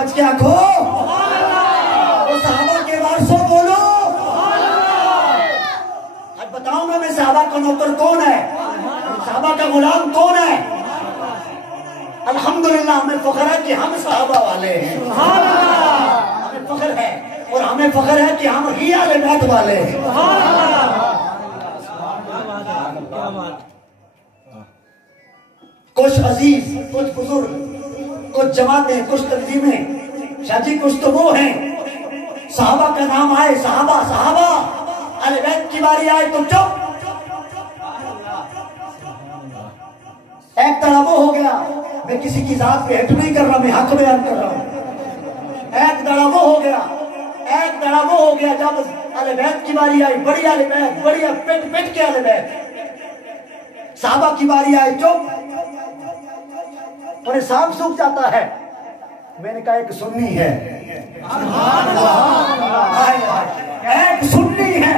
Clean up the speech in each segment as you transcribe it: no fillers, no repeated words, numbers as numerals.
गज के आंखों वो सहाबा के वारसों बोलो। आज बताऊंगा मैं सहाबा का नौकर कौन है, सहाबा का गुलाम कौन है। अल्हम्दुलिल्लाह हमें फख्र है कि हम सहाबा वाले हैं, हमें फख्र है और हमें फख्र है कि हम ही आले बैत वाले हैं। कुछ अजीज, कुछ बुजुर्ग, कुछ जमातें, कुछ तंजीमें, शाजी कुछ तो वो हैं सहाबा का नाम आए सहाबा सहाबा, अहले बैत की बारी आए तो चुप। एक तरह वो हो गया, मैं किसी की जात पे हट नहीं कर रहा, मैं हक बयान कर रहा हूं। एक दड़ा वो हो गया, एक दड़ा वो हो गया जब अहले बैत की बारी आई, बड़ी अहले बैत, बढ़िया पेट पेट के अहले बैत, सहाबा की बारी आई चुप, उन्हें सांप सूख जाता है। मैंने कहा एक सुन्नी है, एक सुन्नी है,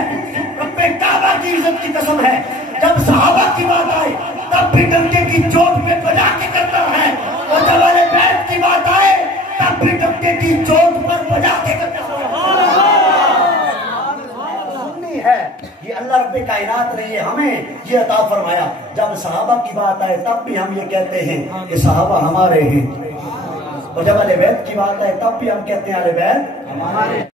रब्बे काबा की इज्जत की कसम है, जब सहाबा की बात आए तब भी डंके की चोट पे बजा के करता है, और जब अहले बैत की बात आए तब भी डंके की चोट पर बजा के करता है। सुन्नी है ये, अल्लाह रब्बे कायनात ने ये हमें ये अता फरमाया। जब सहाबा की बात आए तब भी हम ये कहते हैं कि सहाबा हमारे हैं, और जब अहले बैत की बात आए तब भी हम कहते हैं अहले बैत हमारे।